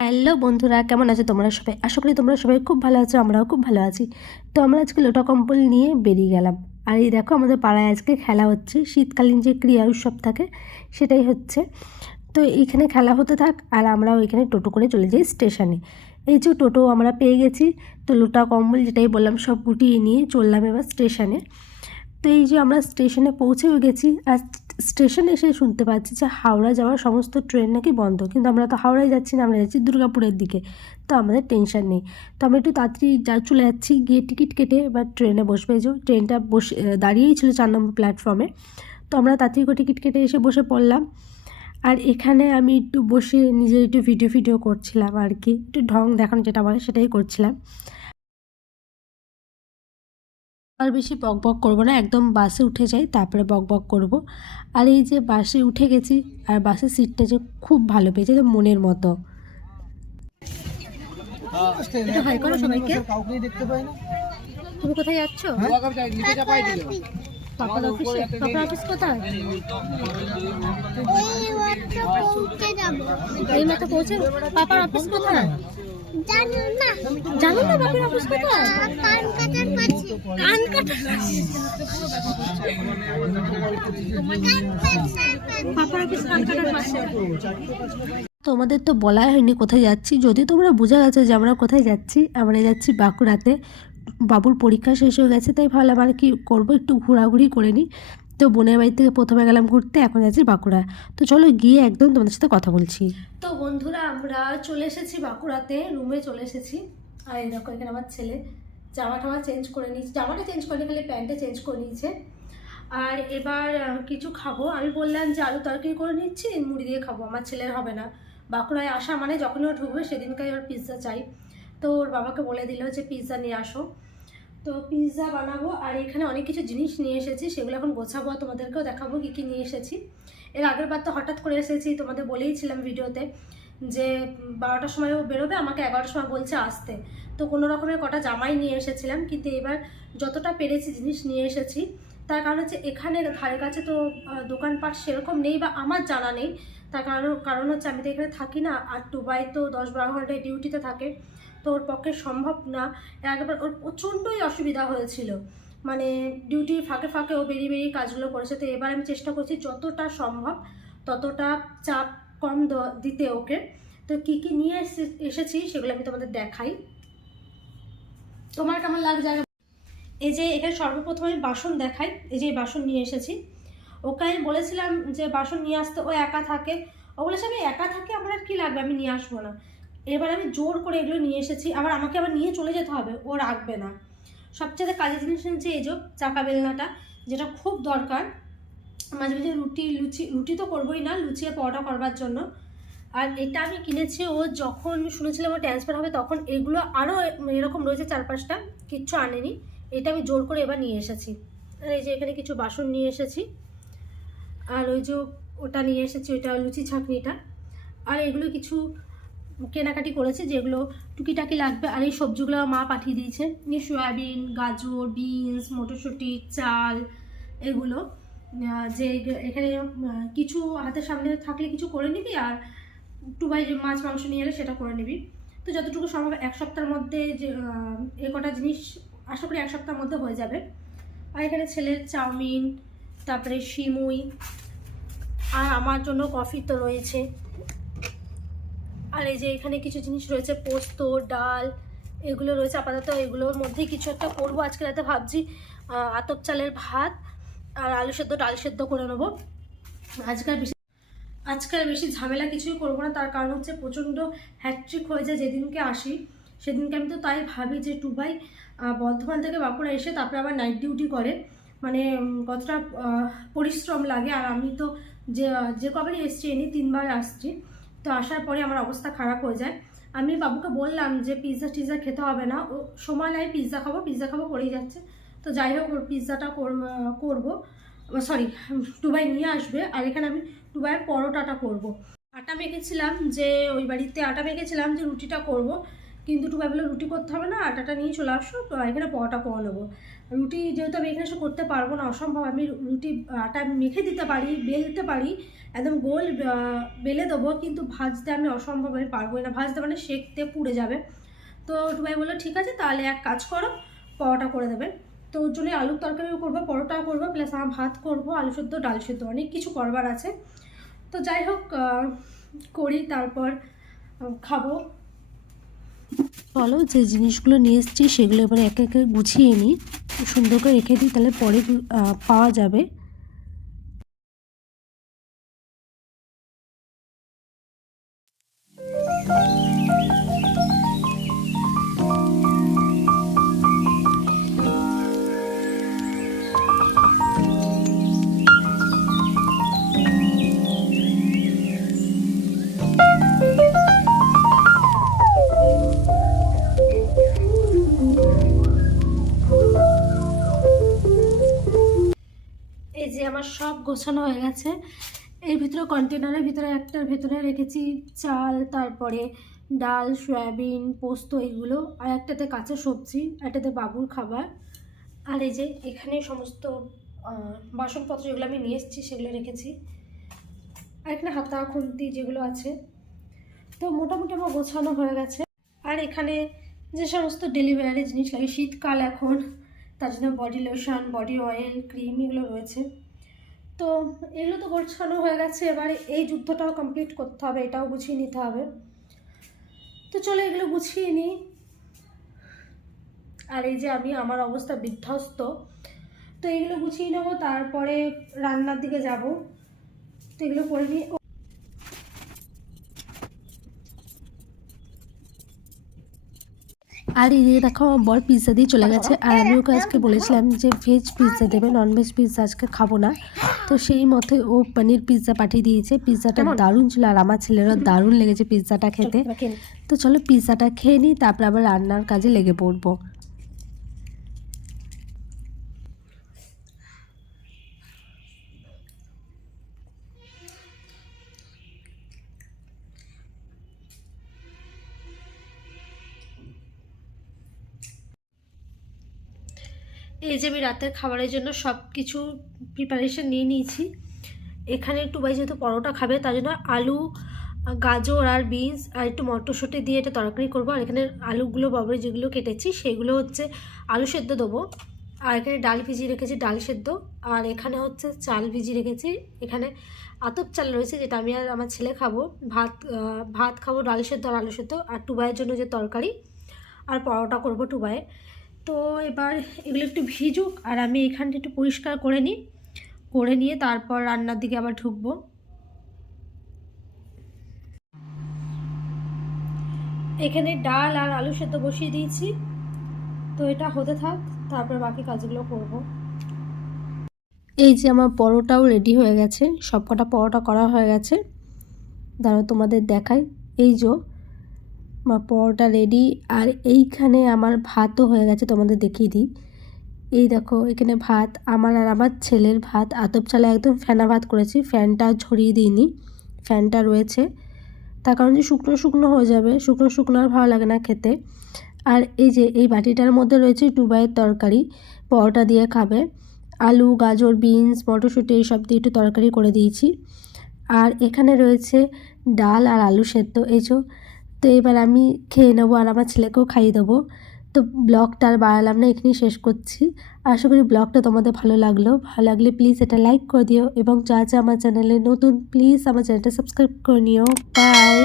Hello বন্ধুরা, কেমন আছো তোমরা সবাই? আশা করি তোমরা সবাই খুব ভালো আছো, আমরাও খুব ভালো আছি। তো আমরা আজকে লোটা কম্বল নিয়ে বেরিয়ে গেলাম। আর এই দেখো, আমাদের পাড়ায় আজকে খেলা হচ্ছে। শীতকালীন যে ক্রিয়া উৎসব থাকে, সেটাই হচ্ছে। তো এইখানে খেলা হতে থাক, আর আমরা ওইখানে টোটো করে চলে যাই স্টেশনে। এই যে টোটো আমরা পেয়ে গেছি, তো লোটা কম্বল যেটাই বললাম, সব গুটিয়ে নিয়ে চললাম এবার স্টেশনে। তো এই যে আমরা স্টেশনে পৌঁছেও গেছি, আর স্টেশনে এসে শুনতে পাচ্ছি যে হাওড়া যাওয়ার সমস্ত ট্রেন নাকি বন্ধ। কিন্তু আমরা তো হাওড়ায় যাচ্ছি না, আমরা যাচ্ছি দুর্গাপুরের দিকে। তো আমাদের টেনশন নেই। তো আমরা একটু তাড়াতাড়ি যা, চলে যাচ্ছি, গিয়ে টিকিট কেটে এবার ট্রেনে বসবে। যে ট্রেনটা বসে দাঁড়িয়েই ছিল চার নম্বর প্ল্যাটফর্মে তো আমরা তাড়াতাড়ি করে টিকিট কেটে এসে বসে পড়লাম। আর এখানে আমি একটু বসে নিজে একটু ভিডিও ভিডিও করছিলাম আর কি। একটু ঢং দেখানো যেটা বলে সেটাই করছিলাম। আর বেশি বক বক করব না একদম বাসে উঠে যাই তারপরে বক বক করব। আর এই যে বাসে উঠে গেছি আর বাসের সিটটা যে খুব ভালো পেয়েছে তো মনের মতো। সবাইকে। তুমি কোথায় যাচ্ছ? পাপার অফিসে পাপার অফিস কোথায়? এই মতো পৌঁছে পাপার অফিস কোথায়? জানো না। পাপার অফিস কোথায়? কান কাটার পাপার অফিস কান কাটার পাশে তোমাদের তো বলাই হয়নি কোথায় যাচ্ছি। যদি তোমরা বোঝা গেছো যে আমরা কোথায় যাচ্ছি আমরা যাচ্ছি বাঁকুড়াতে। বাবুর পরীক্ষা শেষ হয়ে গেছে তাই ভাবলাম আর কি করব একটু ঘোরাঘুরি করে নিই। তো বোনের বাড়ি থেকে প্রথমে গেলাম ঘুরতে এখন যাচ্ছি বাঁকুড়া। তো চলো গিয়ে একদম তোমাদের সাথে কথা বলছি। তো বন্ধুরা আমরা চলে এসেছি বাঁকুড়াতে রুমে চলে এসেছি। আর দেখো এখানে আমার ছেলে। জামা টামা চেঞ্জ করে নিয়েছে। জামাটা চেঞ্জ করে খালি প্যান্টটা চেঞ্জ করে নিয়েছে। আর এবার কিছু খাব। আমি বললাম যে আলু তরকারি করে নিচ্ছি, মুড়ি দিয়ে খাব। আমার ছেলের হবে না। বাঁকুড়ায় আসা মানে যখনই ও ঢুকবে সেদিনকাই ওর পিৎজা চাই। তো ওর বাবাকে বলে দিল যে পিৎজা নিয়ে আসো। তো পিৎজা বানাবো। আর এখানে অনেক কিছু জিনিস নিয়ে এসেছি। সেগুলো এখন গোছাবো, তোমাদেরকেও দেখাবো কী কী নিয়ে এসেছি। এর আগের বার তো হঠাৎ করে এসেছি, তোমাদের বলেইছিলাম ভিডিওতে যে বারোটার সময় ও বেরোবে, আমাকে এগারোটার সময় বলছে আসতে। তো কোনো রকমের কটা জামাই নিয়ে এসেছিলাম, কিন্তু এবার যতটা পেরেছি জিনিস নিয়ে এসেছি, তার কারণ হচ্ছে এখানে ধারে কাছে তো দোকানপাট সেরকম নেই বা আমার জানা নেই। তার কারণ কারণ হচ্ছে আমি তো এখানে থাকি না, আর দুবাই তো দশ বারো ঘন্টায় ডিউটিতে থাকে, তো ওর পক্ষে সম্ভব না। একবার ওর প্রচণ্ডই অসুবিধা হয়েছিল। মানে ডিউটির ফাঁকে ফাঁকে ও বেরিয়ে বেরিয়ে কাজগুলো করেছে, তো এবার আমি চেষ্টা করছি যতটা সম্ভব, ততটা চাপ কম দিতে ওকে। তো কী কী নিয়ে এসে- এসেছি সেগুলো আমি তোমাদের দেখাই। তোমার কেমন লাগছে? এই যে এখানে সর্বপ্রথম আমি বাসন দেখাই। এই যে বাসন নিয়ে এসেছি। ওকে আমি বলেছিলাম যে বাসন নিয়ে আসতে ও একা থাকে। ও বলেছে, আমি একা থাকি, আমার আর কী লাগবে? আমি নিয়ে আসব না। এবার আমি জোর করে এগুলো নিয়ে এসেছি। আবার আমাকে আবার নিয়ে চলে যেতে হবে, ও রাখবে না। সবচেয়ে কাজের জিনিস হচ্ছে এই যে চাকা বেলনাটা, যেটা খুব দরকার। মাঝে মাঝে রুটি, লুচি, রুটি তো করবোই না, লুচি আর পরোটা করবার জন্য। আর এটা আমি কিনেছি, ও যখন শুনেছিলাম ও ট্রান্সফার হবে তখন এগুলো আরও এরকম রয়েছে চার পাঁচটা কিচ্ছু আনেনি। এটা আমি জোর করে এবার নিয়ে এসেছি। আর এই যে এখানে কিছু বাসন নিয়ে এসেছি। আর ওই যে ওটা নিয়ে এসেছি, ওইটা লুচি ছাঁকনিটা। আর এগুলো কিছু কেনাকাটি করেছে, যেগুলো টুকিটাকি লাগবে। আর এই সবজিগুলো মা পাঠিয়ে দিয়েছে। সয়াবিন, গাজর, বিনস, মটরশুঁটি, চাল, এগুলো। যে এখানে কিছু হাতের সামনে থাকলে কিছু করে নিবি আর টুবাই যে মাছ, মাংস নিয়ে এলে সেটা করে নিবি। তো যতটুকু সম্ভব এক সপ্তাহের মধ্যে যে এ কটা জিনিস আশা করি এক সপ্তাহের মধ্যে হয়ে যাবে। আর এখানে ছেলের চাউমিন, তারপরে সিমুই আর আমার জন্য কফি তো রয়েছে। আর এই যে এখানে কিছু জিনিস রয়েছে, পোস্ত, ডাল, এগুলো রয়েছে। আপাতত এগুলোর মধ্যে কিছু একটা করব। আজকে রাতে ভাবছি আতপ চালের ভাত আর আলু সেদ্ধ, ডাল সেদ্ধ করে নেব। আজকাল বেশি আজকাল বেশি ঝামেলা কিছুই করব না, তার কারণ হচ্ছে প্রচণ্ড হ্যাট্রিক হয়ে যায় যেদিনকে আসি। সেদিনকে আমি তো তাই ভাবি যে টুবাই বর্ধমান থেকে বাঁকুড়া এসে তারপরে আবার নাইট ডিউটি করে। মানে কতটা পরিশ্রম লাগে। আর আমি তো যে যে কবারই এসছি এনি তিনবার আসছি। তো আসার পরে আমার অবস্থা খারাপ হয়ে যায়। আমি বাবুকে বললাম যে পিৎজা টিৎজা খেতে হবে না। ও, সময় লাগে পিৎজা খাব পিৎজা খাব করেই যাচ্ছে। তো যাই হোক, ওর পিৎজাটা কর- করব। সরি টুবাই নিয়ে আসবে। আর এখানে আমি টুবাইয়ের পরোটাটা করব। আটা মেখেছিলাম যে, ওই বাড়িতে আটা মেখেছিলাম যে, রুটিটা করব। কিন্তু টুবাই বলে রুটি করতে হবে না, আটাটা নিয়ে চলে আসো, তো এখানে পরোটা করে নেব। রুটি যেহেতু আমি এখানে করতে পারব না, অসম্ভব। আমি রুটি, আটা মেখে দিতে পারি, বেলতে পারি, একদম গোল বেলে দেবো, কিন্তু ভাজতে আমি অসম্ভব আমি পারবোই না। ভাজতে মানে সেকতে পুড়ে যাবে। তো টুবাই বলল, ঠিক আছে, তাহলে এক কাজ করো, পরোটা করে দেবে। তো ওর জন্য আলুর তরকারিও করব, পরোটাও করব প্লাস আমার ভাত করব, আলু সেদ্ধ, ডাল সেদ্ধ, অনেক কিছু করবার আছে। তো যাই হোক করি, তারপর খাব। চলো, যে জিনিসগুলো নিয়ে এসেছি সেগুলো এবারে একে একে গুছিয়ে নিই। সুন্দর করে রেখে দিই, তাহলে পরে পাওয়া যাবে। এই গোছানো হয়ে গেছে। এর ভিতরে কন্টেনারের ভিতরে, একটার ভিতরে রেখেছি চাল, তারপরে ডাল, সয়াবিন, পোস্ত এইগুলো আর একটাতে কাঁচা সবজি, একটাতে বাবুর খাবার। আর এই যে এখানে সমস্ত বাসনপত্র যেগুলো আমি নিয়ে এসেছি সেগুলো রেখেছি। আর এখানে হাতা, খুন্তি যেগুলো আছে। তো মোটামুটি আমার গোছানো হয়ে গেছে। আর এখানে যে সমস্ত ডেলিভারি জিনিস লাগে, শীতকাল এখন, তার জন্য body lotion body oil cream এগুলো রয়েছে। তো এগুলো তো গোছানো হয়ে গেছে, এবারে এই যুদ্ধটাও কমপ্লিট করতে হবে, এটাও গুছিয়ে নিতে হবে। তো চলো এগুলো গুছিয়ে নিই। আর এই যে আমি, আমার অবস্থা বিধ্বস্ত। তো এগুলো গুছিয়ে নেব, তারপরে রান্নার দিকে যাব। তো এগুলো করে নিই। আর এই যে দেখো বল বর পিৎজা দিয়ে চলে গেছে। আর আমি ওকে আজকে বলেছিলাম যে ভেজ পিৎজা দেবে নন ভেজ পিৎজা আজকে খাব না। তো সেই মতে ও পনির পিৎজা পাঠিয়ে দিয়েছে। পিৎজাটা দারুণ ছিল আর আমার ছেলেরও দারুণ লেগেছে পিৎজাটা খেতে। তো চলো পিৎজাটা খেয়ে নিই তারপর আবার রান্নার কাজে লেগে পড়ব। এই যে আমি রাতের খাবারের জন্য সব কিছু প্রিপারেশন নিয়ে নিয়েছি। এখানে একটু বাই যেহেতু পরোটা খাবে, তার জন্য আলু, গাজর আর বিনস আর একটু মটরশুঁটি দিয়ে এটা তরকারি করব। আর এখানে আলুগুলো ববরে যেগুলো কেটেছি, সেগুলো হচ্ছে আলু সেদ্ধ দেবো। আর এখানে ডাল ভিজিয়ে রেখেছি, ডাল সেদ্ধ। আর এখানে হচ্ছে চাল ভিজিয়ে রেখেছি। এখানে আতপ চাল রয়েছে, যেটা আমি আর আমার ছেলে খাব। ভাত ভাত খাব, ডাল সেদ্ধ আর আলু সেদ্ধ। আর টুবাইয়ের জন্য যে তরকারি, আর পরোটা করব টুবাইয়ে। তো এবার এগুলো একটু ভিজুক আর আমি এখানটা একটু পরিষ্কার করে নিই। করে নিয়ে তারপর রান্নার দিকে আবার ঢুকবো। এখানে ডাল আর আলু সেদ্ধ বসিয়ে দিয়েছি। তো এটা হতে থাক, তারপর বাকি কাজগুলো করব। এই যে আমার পরোটাও রেডি হয়ে গেছে, সবকটা পরোটা করা হয়ে গেছে। দাঁড়াও তোমাদের দেখাই। এই যে আমার পরোটা রেডি আর এইখানে আমার ভাতও হয়ে গেছে, তোমাদের দেখিয়ে দিই। এই দেখো, এখানে ভাত, আমার আর আমার ছেলের ভাত। আতপ চালে একদম ফেনা ভাত করেছি, ফ্যানটা ঝরিয়ে দিইনি, ফ্যানটা রয়েছে। তার কারণ যে শুকনো শুকনো হয়ে যাবে, শুকনো শুকনো আর ভালো লাগে না খেতে। আর এই যে, এই বাটিটার মধ্যে রয়েছে টুবাইয়ের তরকারি, পরোটা দিয়ে খাবে। আলু, গাজর, বিনস, মটরশুঁটি এইসব দিয়ে একটু তরকারি করে দিয়েছি। আর এখানে রয়েছে ডাল আর আলু সেদ্ধ। এই যে তো এবার আমি খেয়ে নেব আর আমার ছেলেকেও খাইয়ে দেবো। তো ব্লগটা আর বাড়ালাম না, এখানেই শেষ করছি। আশা করি ব্লগটা তোমাদের ভালো লাগল। ভালো লাগলে প্লিজ এটা লাইক করে দিও এবং যা যা আমার চ্যানেলে নতুন প্লিজ আমার চ্যানেলটা সাবস্ক্রাইব করে নিও। বাই